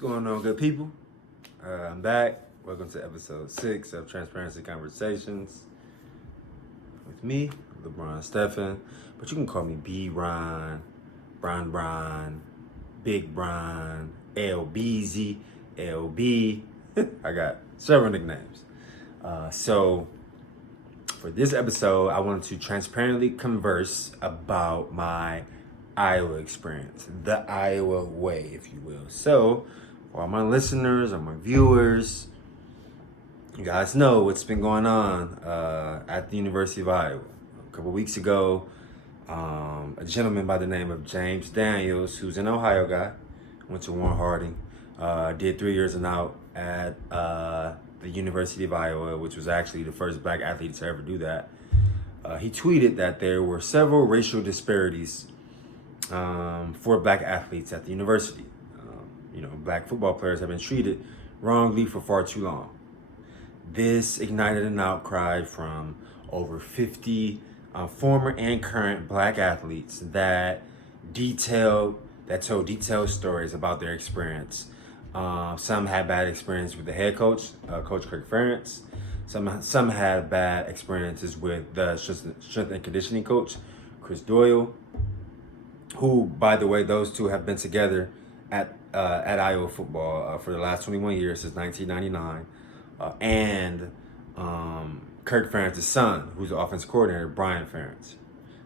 going on, good people? I'm back. Welcome to episode 6 of Transparency Conversations with me, LeBron Stephan. But you can call me B. Ron, Bron, Big Bron, LBZ, LB. I got several nicknames. So for this episode, I wanted to transparently converse about my Iowa experience, the Iowa way, if you will. So, for all my listeners, all my viewers, you guys know what's been going on at the University of Iowa. A couple weeks ago, a gentleman by the name of James Daniels, who's an Ohio guy, went to Warren Harding, did 3 years and out at the University of Iowa, which was actually the first black athlete to ever do that. He tweeted that there were several racial disparities for black athletes at the university. Black football players have been treated wrongly for far too long. This ignited an outcry from over 50 former and current black athletes that told detailed stories about their experience. Some had bad experience with the head coach, Coach Kirk Ferentz. Some had bad experiences with the strength and conditioning coach, Chris Doyle, who, by the way, those two have been together at Iowa football for the last 21 years, since 1999. And Kirk Ferentz's son, who's the offensive coordinator, Brian Ferentz.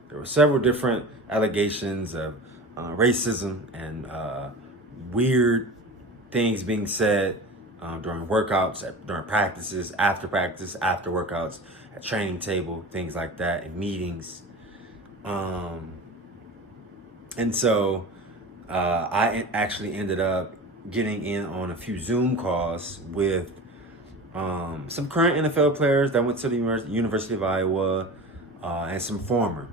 There were several different allegations of racism and weird things being said during workouts, during practices, after workouts, at training table, things like that, in meetings. And so I actually ended up getting in on a few Zoom calls with some current NFL players that went to the University of Iowa and some former.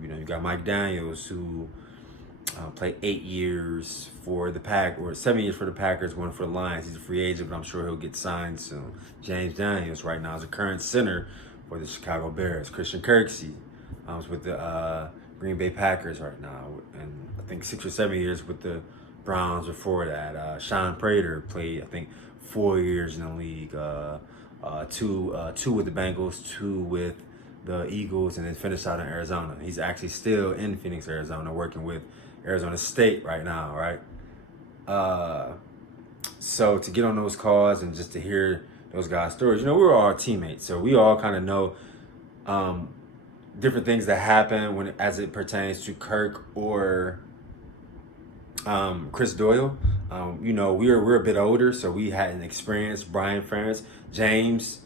You got Mike Daniels, who played 8 years for the Pack, or 7 years for the Packers, 1 for the Lions. He's a free agent, but I'm sure he'll get signed soon. James Daniels right now is a current center for the Chicago Bears. Christian Kirksey is with the Green Bay Packers right now, and I think 6 or 7 years with the Browns before that. Sean Prater played, I think, 4 years in the league, two with the Bengals, 2 with the Eagles, and then finished out in Arizona. He's actually still in Phoenix, Arizona, working with Arizona State right now, right? So to get on those calls and just to hear those guys' stories, we were all teammates, so we all kind of know different things that happen as it pertains to Kirk or Chris Doyle. We're a bit older, so we hadn't experienced Brian Ferentz. James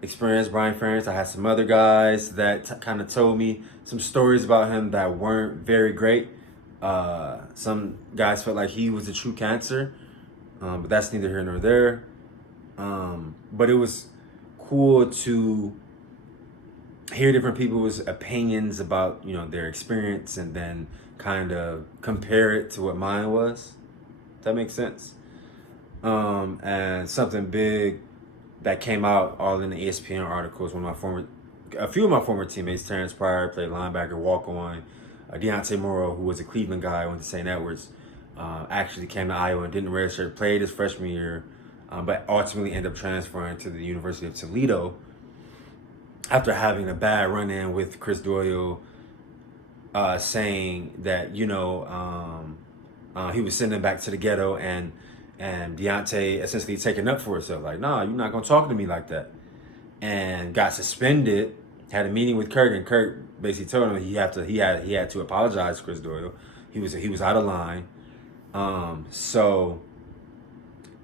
experienced Brian Ferentz. I had some other guys that kind of told me some stories about him that weren't very great. Some guys felt like he was a true cancer, but that's neither here nor there. But it was cool to hear different people's opinions about their experience, and then kind of compare it to what mine was. That makes sense. And something big that came out all in the ESPN articles. A few of my former teammates, Terrence Pryor, played linebacker, walk-on. Deontay Morrow, who was a Cleveland guy, went to St. Edwards, actually came to Iowa and didn't redshirt, played his freshman year, but ultimately ended up transferring to the University of Toledo after having a bad run-in with Chris Doyle, saying that he was sending him back to the ghetto, and Deontay essentially taking up for himself, like, nah, you're not gonna talk to me like that, and got suspended. Had a meeting with Kirk, and Kirk basically told him he had to apologize to Chris Doyle. He was out of line. So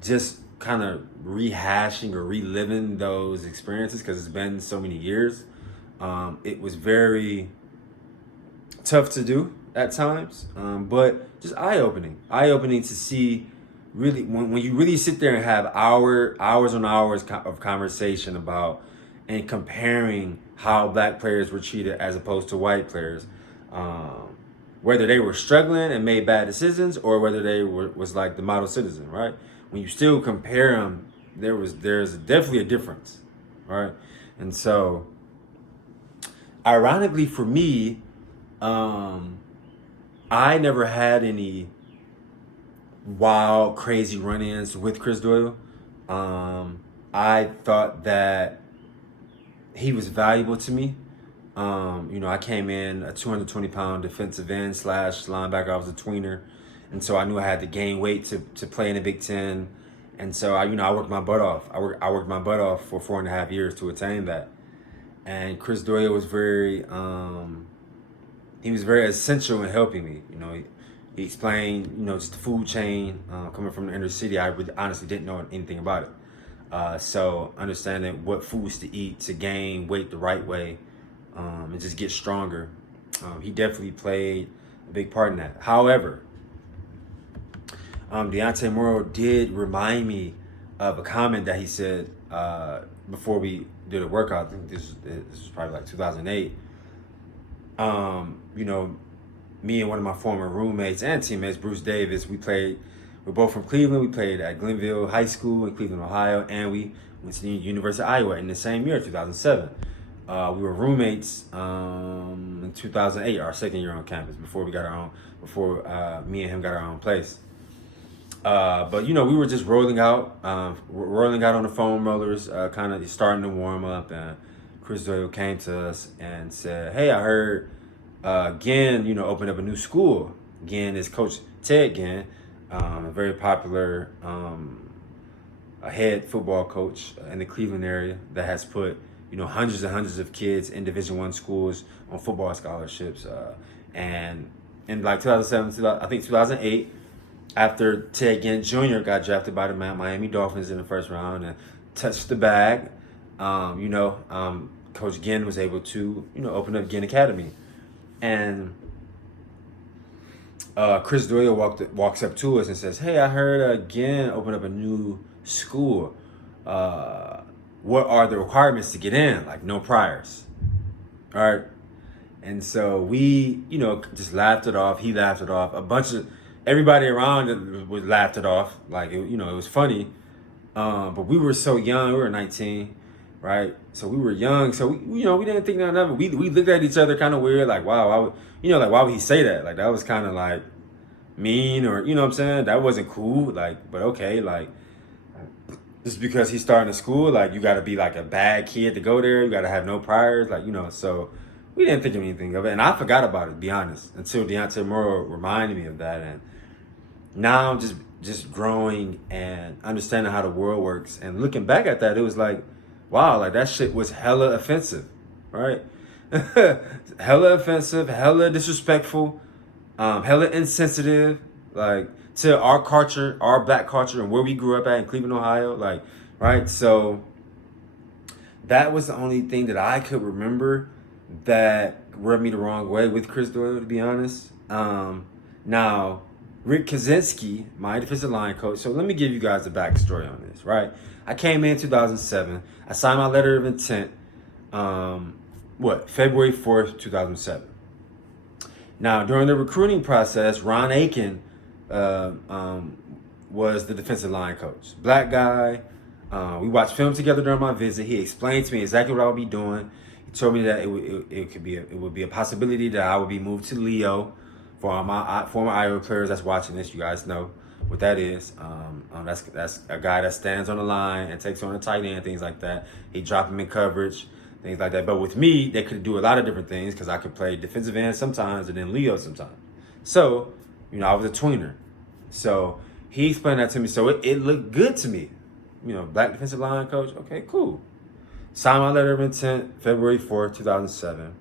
just kind of rehashing or reliving those experiences, because it's been so many years. It was very tough to do at times, but just eye-opening to see, really, when you really sit there and have hours on hours of conversation about and comparing how black players were treated as opposed to white players, whether they were struggling and made bad decisions, or whether they was like the model citizen, right? When you still compare them, there's definitely a difference, right? And so, ironically for me, I never had any wild, crazy run-ins with Chris Doyle. I thought that he was valuable to me. I came in a 220-pound defensive end / linebacker. I was a tweener. And so I knew I had to gain weight to play in the Big Ten. And so I worked my butt off. I worked my butt off for 4.5 years to attain that. And Chris Doyle was very essential in helping me. He explained, just the food chain coming from the inner city. I honestly didn't know anything about it. So understanding what foods to eat to gain weight the right way and just get stronger. He definitely played a big part in that. However, Deontay Morrow did remind me of a comment that he said before we did a workout. I think this was probably like 2008. Me and one of my former roommates and teammates, Bruce Davis, we're both from Cleveland. We played at Glenville High School in Cleveland, Ohio, and we went to the University of Iowa in the same year, 2007. We were roommates in 2008, our second year on campus, before me and him got our own place. But we were just rolling out on the foam rollers, kind of starting to warm up, and Chris Doyle came to us and said, "Hey, I heard Ginn, opened up a new school." Ginn is Coach Ted Ginn, a very popular a head football coach in the Cleveland area that has put hundreds and hundreds of kids in Division I schools on football scholarships. And in like 2007, I think 2008. After Ted Ginn Jr. got drafted by the Miami Dolphins in the first round and touched the bag, Coach Ginn was able to, open up Ginn Academy. And Chris Doyle walks up to us and says, "Hey, I heard Ginn open up a new school. What are the requirements to get in? Like, no priors." All right. And so we, just laughed it off. He laughed it off. Everybody around it was laughed it off. Like, it was funny. But we were so young. We were 19, right? So we were young. So, we didn't think nothing of it. We looked at each other kind of weird. Like, wow, why would he say that? Like, that was kind of like mean, or, what I'm saying? That wasn't cool. Like, but okay, like, just because he's starting a school, like, you got to be like a bad kid to go there. You got to have no priors. Like, so we didn't think of anything of it. And I forgot about it, to be honest, until Deontay Morrow reminded me of that. And now I'm just growing and understanding how the world works. And looking back at that, it was like, wow, like that shit was hella offensive, right? Hella offensive, hella disrespectful, hella insensitive, like to our culture, our black culture, and where we grew up at in Cleveland, Ohio, like, right? So that was the only thing that I could remember that rubbed me the wrong way with Chris Doyle, to be honest. Now, Rick Kaczynski, my defensive line coach. So let me give you guys the backstory on this, right? I came in 2007. I signed my letter of intent, February 4th, 2007. Now, during the recruiting process, Ron Aiken was the defensive line coach. Black guy. We watched film together during my visit. He explained to me exactly what I would be doing. He told me that it would be a possibility that I would be moved to Leo. For all my former Iowa players that's watching this, you guys know what that is. That's a guy that stands on the line and takes on a tight end, things like that. He drop him in coverage, things like that. But with me, they could do a lot of different things because I could play defensive end sometimes and then Leo sometimes. So, I was a tweener. So he explained that to me. So it looked good to me. Black defensive line coach. Okay, cool. Signed my letter of intent February 4th, 2007.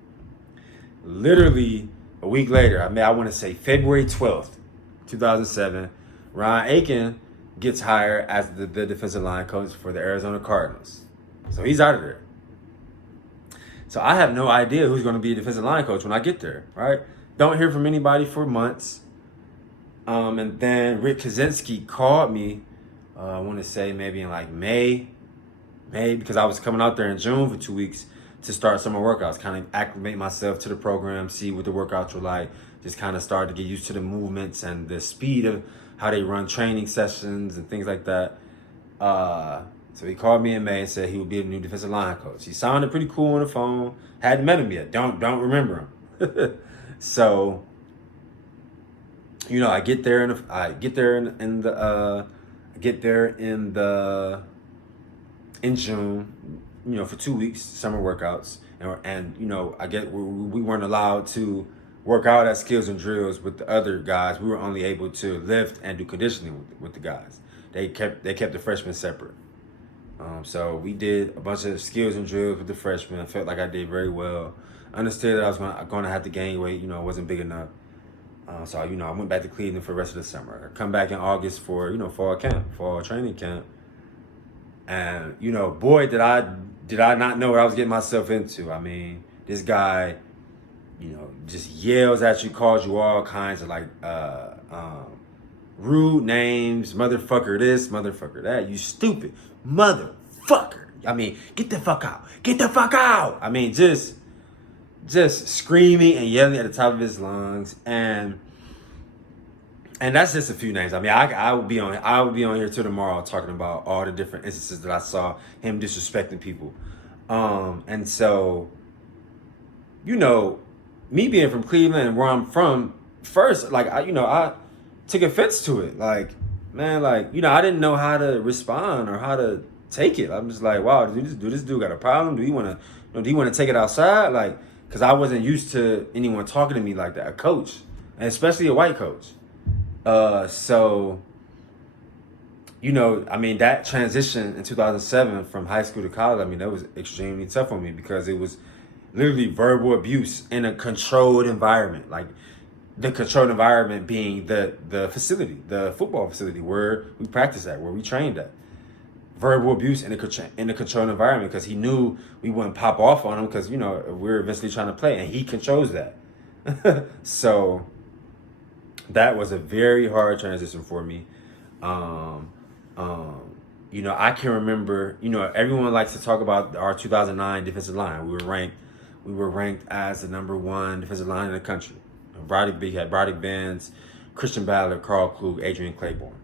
Literally a week later, I want to say February 12th, 2007, Ron Aiken gets hired as the defensive line coach for the Arizona Cardinals. So he's out of there. So I have no idea who's going to be a defensive line coach when I get there, right? Don't hear from anybody for months. And then Rick Kaczynski called me, I want to say maybe in like May, because I was coming out there in June for 2 weeks to start summer workouts, kind of acclimate myself to the program, see what the workouts were like, just kind of start to get used to the movements and the speed of how they run training sessions and things like that. So he called me in May and said he would be the new defensive line coach. He sounded pretty cool on the phone. Hadn't met him yet. Don't remember him. So you know, I get there in June, you know, for 2 weeks, summer workouts, and you know, we weren't allowed to work out at skills and drills with the other guys. We were only able to lift and do conditioning with the guys. They kept the freshmen separate. So we did a bunch of skills and drills with the freshmen. I felt like I did very well. Understood that I was going to have to gain weight. You know, it wasn't big enough. So, you know, I went back to Cleveland for the rest of the summer. I come back in August for, you know, fall training camp. And, you know, boy, did I not know what I was getting myself into. I mean, this guy, you know, just yells at you, calls you all kinds of like rude names, motherfucker this, motherfucker that, you stupid motherfucker. I mean, get the fuck out. Get the fuck out. I mean, just screaming and yelling at the top of his lungs, and that's just a few names. I mean, I would be on here till tomorrow talking about all the different instances that I saw him disrespecting people. And so, you know, me being from Cleveland and where I'm from, first, like, I took offense to it. Like, man, like, you know, I didn't know how to respond or how to take it. I'm just like, wow, do this dude got a problem? Do you want to take it outside? Like, because I wasn't used to anyone talking to me like that, a coach, and especially a white coach. So, you know, I mean, that transition in 2007 from high school to college, I mean, that was extremely tough on me because it was literally verbal abuse in a controlled environment. Like, the controlled environment being the facility, the football facility where we practiced at, where we trained at. Verbal abuse in a controlled environment because he knew we wouldn't pop off on him because, you know, we're eventually trying to play, and he controls that. So that was a very hard transition for me. You know, I can remember, you know, everyone likes to talk about our 2009 defensive line. We were ranked as the #1 defensive line in the country. We had Broderick Benz, Christian Ballard, Carl Klug, Adrian Claiborne.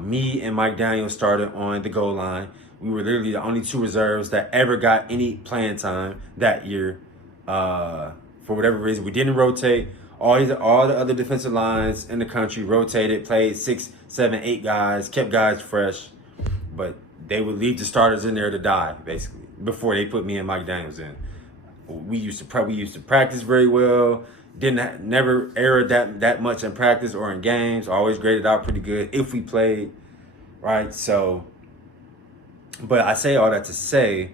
Me and Mike Daniels started on the goal line. We were literally the only two reserves that ever got any playing time that year. For whatever reason, we didn't rotate. All the other defensive lines in the country rotated, played 6, 7, 8 guys, kept guys fresh. But they would leave the starters in there to die, basically, before they put me and Mike Daniels in. We used to practice very well. Never erred that much in practice or in games. Always graded out pretty good if we played, right? So, but I say all that to say,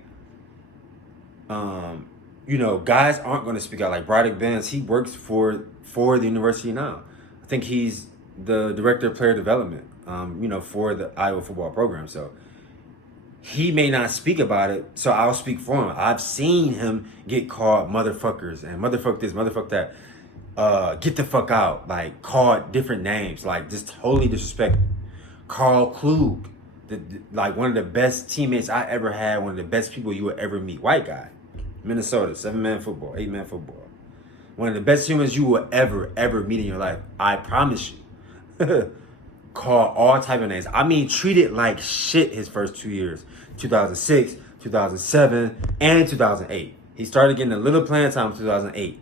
you know, guys aren't going to speak out. Like Broderick Benz, he works for the university now. I think he's the director of player development, you know, for the Iowa football program. So he may not speak about it, so I'll speak for him. I've seen him get called motherfuckers and motherfuck this, motherfuck that. Get the fuck out, like called different names, like just totally disrespect. Carl Klug, like one of the best teammates I ever had, one of the best people you would ever meet, white guy, Minnesota, 7-man football, 8-man football, one of the best humans you will ever meet in your life. I promise you. Call all type of names. I mean, treated like shit his first 2 years, 2006, 2007, and 2008. He started getting a little playing time in 2008.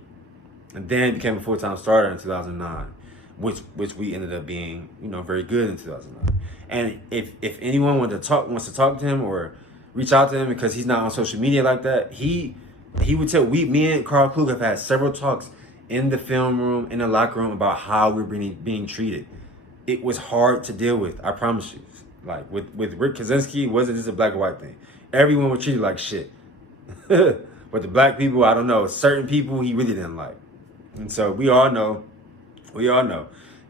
And then became a full-time starter in 2009, which we ended up being, you know, very good in 2009. And if anyone wants to talk to him or reach out to him because he's not on social media like that, he would tell me and Carl Klug have had several talks in the film room, in the locker room about how we're being treated. It was hard to deal with, I promise you. Like with Rick Kaczynski, it wasn't just a black and white thing. Everyone was treated like shit. But the black people, I don't know, certain people he really didn't like. And so we all know,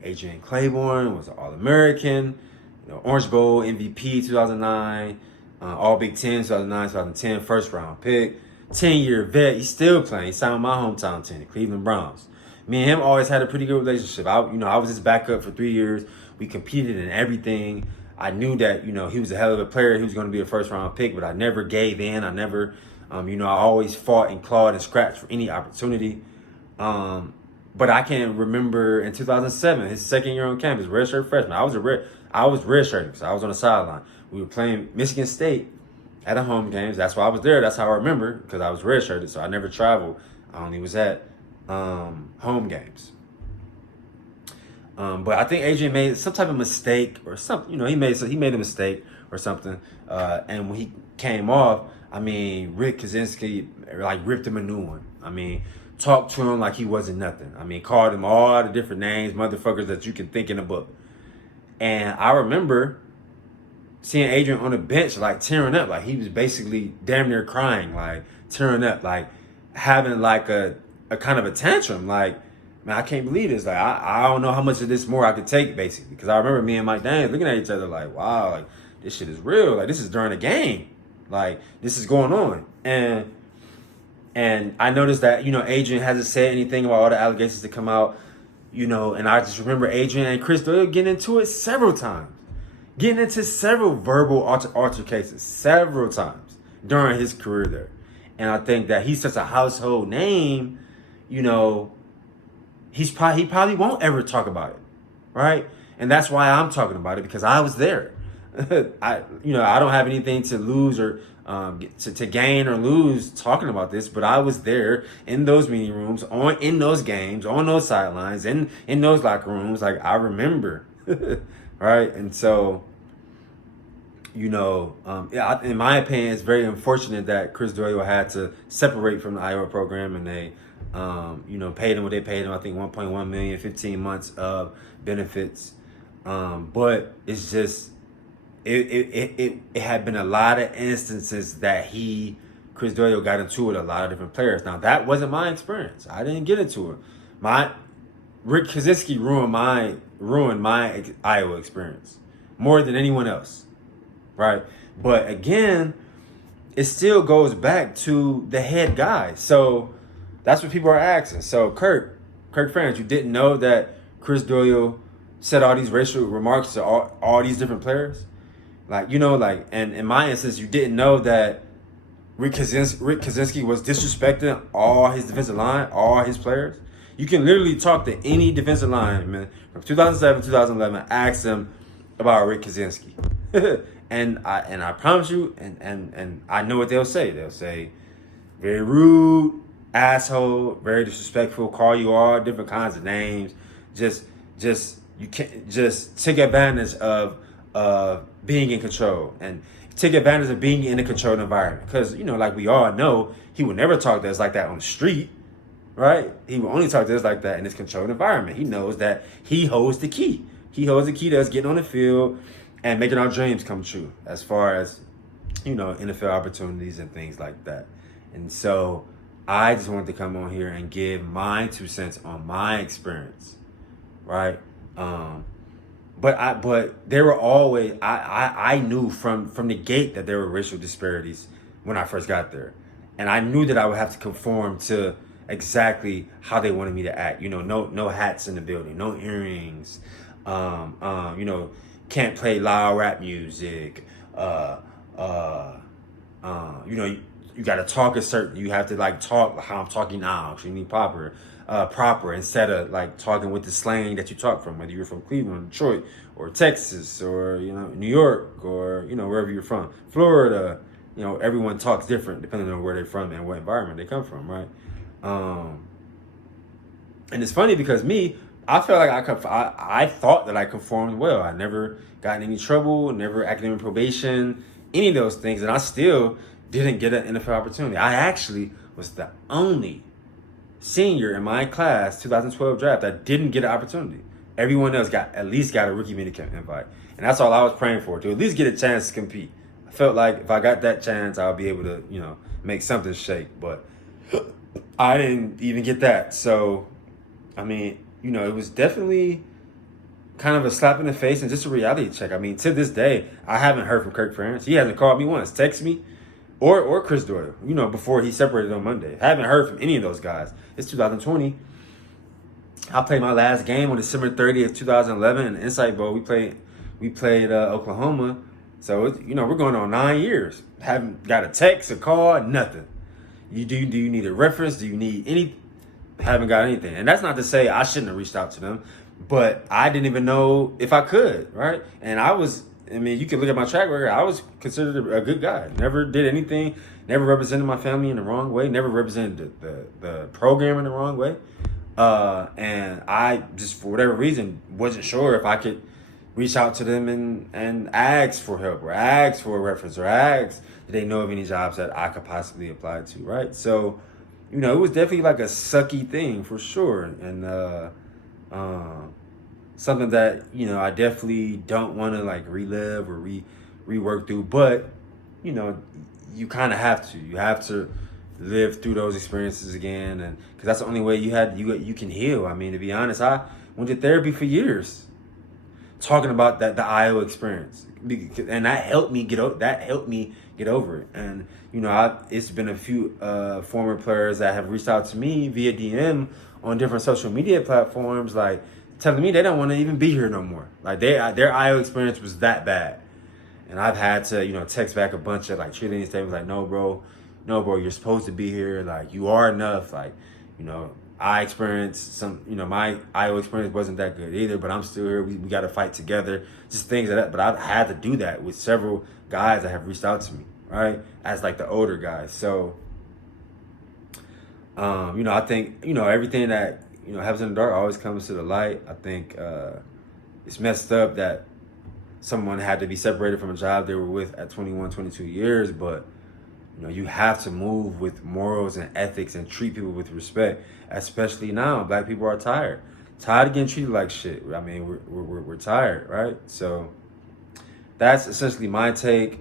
Adrian Claiborne was an All-American, you know, Orange Bowl MVP 2009, All Big Ten 2009, 2010, first round pick, 10-year vet. He's still playing. He signed with my hometown team, the Cleveland Browns. Me and him always had a pretty good relationship. I was his backup for 3 years. We competed in everything. I knew that, you know, he was a hell of a player. He was going to be a first round pick, but I never gave in. I never, you know, I always fought and clawed and scratched for any opportunity. But I can remember in 2007, his second year on campus, redshirt freshman. I was redshirting because I was on the sideline. We were playing Michigan State at a home games. That's why I was there. That's how I remember, because I was redshirted, so I never traveled. I only was at home games. But I think Adrian made some type of mistake or something. You know, he made a mistake or something. And when he came off, I mean, Rick Kaczynski like ripped him a new one. I mean, talked to him like he wasn't nothing. I mean, called him all the different names, motherfuckers that you can think in a book. And I remember seeing Adrian on the bench, like tearing up, like he was basically damn near crying, like tearing up, like having like a kind of a tantrum, like, man, I can't believe this. Like, I don't know how much of this more I could take, basically. Because I remember me and Mike Daniels looking at each other like, wow, like, this shit is real. Like, this is during a game. Like, this is going on. And I noticed that, you know, Adrian hasn't said anything about all the allegations that come out, you know, and I just remember Adrian and Chris Doyle getting into it several times. Getting into several verbal altercations several times during his career there. And I think that he's such a household name, you know, he probably won't ever talk about it, right? And that's why I'm talking about it, because I was there. I don't have anything to lose or to gain or lose talking about this, but I was there in those meeting rooms, in those games, on those sidelines, in those locker rooms. Like, I remember, right? And so, you know, in my opinion, it's very unfortunate that Chris Doyle had to separate from the Iowa program, and they, you know, paid him what they paid him. I think $1.1 million, 15 months of benefits. But it's just, it had been a lot of instances that Chris Doyle got into it with a lot of different players. Now, that wasn't my experience. I didn't get into it. Rick Kaczynski ruined my Iowa experience more than anyone else, right? But again, it still goes back to the head guy. So that's what people are asking. So Kirk Ferentz, you didn't know that Chris Doyle said all these racial remarks to all these different players? Like, you know, like, and in my instance, you didn't know that Rick Kaczynski was disrespecting all his defensive line, all his players? You can literally talk to any defensive lineman from 2007, 2011, ask them about Rick Kaczynski. and I promise you, and I know what they'll say. They'll say, very rude, asshole, very disrespectful, call you all different kinds of names. You can't just take advantage of being in control and take advantage of being in a controlled environment. Because, you know, like we all know, he would never talk to us like that on the street, right? He will only talk to us like that in this controlled environment. He knows that he holds the key. He holds the key to us getting on the field and making our dreams come true as far as, you know, NFL opportunities and things like that. And so I just wanted to come on here and give my 2 cents on my experience, right? But there were always, I knew from the gate that there were racial disparities when I first got there. And I knew that I would have to conform to exactly how they wanted me to act. You know, no hats in the building, no earrings, you know, can't play loud rap music, you know, you got to talk you have to like talk how I'm talking now. So you need proper instead of like talking with the slang that you talk from, whether you're from Cleveland, Detroit, or Texas, or, you know, New York, or, you know, wherever you're from, Florida. You know, everyone talks different depending on where they're from and what environment they come from, right? And it's funny because I felt like I thought that I conformed well. I never got in any trouble, never academic probation, any of those things, and I still didn't get an NFL opportunity. I actually was the only senior in my class, 2012 draft, that didn't get an opportunity. Everyone else at least got a rookie minicamp invite. And that's all I was praying for, to at least get a chance to compete. I felt like if I got that chance, I'll be able to, you know, make something shake. But I didn't even get that. So, I mean, you know, it was definitely kind of a slap in the face and just a reality check. I mean, to this day, I haven't heard from Kirk Ferentz. He hasn't called me once, text me, or Chris Doyle, you know, before he separated on Monday. I haven't heard from any of those guys. It's 2020. I played my last game on December 30th, 2011 in the Insight Bowl. We played Oklahoma. So, you know, we're going on 9 years. Haven't got a text, a call, nothing. Do you need a reference? Do you need any? Haven't got anything. And that's not to say I shouldn't have reached out to them, but I didn't even know if I could, right? And I mean, you can look at my track record. I was considered a good guy. Never did anything. Never represented my family in the wrong way. Never represented the program in the wrong way. And I just, for whatever reason, wasn't sure if I could reach out to them and ask for help, or ask for a reference, or ask, did they know of any jobs that I could possibly apply to, right? So, it was definitely like a sucky thing for sure. And something that, I definitely don't want to like relive or rework through, but, you kind of have to. You have to live through those experiences again, and because that's the only way you can heal. I mean, to be honest, I went to therapy for years, talking about the Iowa experience, and that helped me get over it. And it's been a few former players that have reached out to me via DM on different social media platforms, like telling me they don't want to even be here no more. Like their Iowa experience was that bad. And I've had to, text back a bunch of like cheerleading statements like, no, bro, you're supposed to be here. Like, you are enough. Like, I experienced some, my Iowa experience wasn't that good either, but I'm still here. We got to fight together. Just things like that. But I've had to do that with several guys that have reached out to me, right? As like the older guys. So, I think, everything that, happens in the dark always comes to the light. I think it's messed up that someone had to be separated from a job they were with at 21, 22 years, but you have to move with morals and ethics and treat people with respect, especially now. Black people are tired of getting treated like shit. I mean, we're tired, right? So that's essentially my take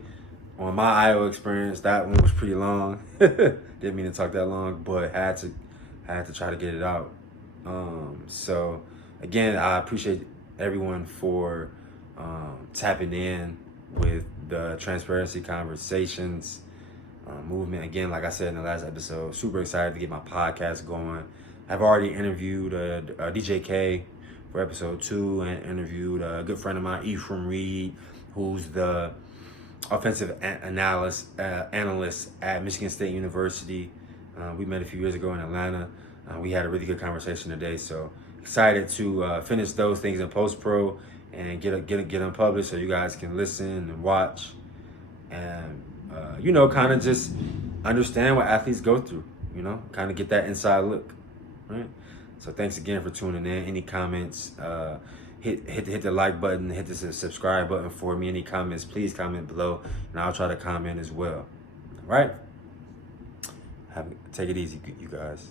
on my Iowa experience. That one was pretty long. Didn't mean to talk that long, but had to try to get it out. So again, I appreciate everyone for tapping in with the Transparency Conversations movement. Again, like I said in the last episode, super excited to get my podcast going. I've already interviewed DJ K for episode 2, and interviewed a good friend of mine, Ephraim Reed, who's the offensive analyst at Michigan State University. We met a few years ago in Atlanta. We had a really good conversation today, so excited to finish those things in post-pro and get them published so you guys can listen and watch and kind of just understand what athletes go through, kind of get that inside look, right? So thanks again for tuning in. Any comments, hit the like button, hit the subscribe button for me. Any comments, please comment below, and I'll try to comment as well. All right? Take it easy, you guys.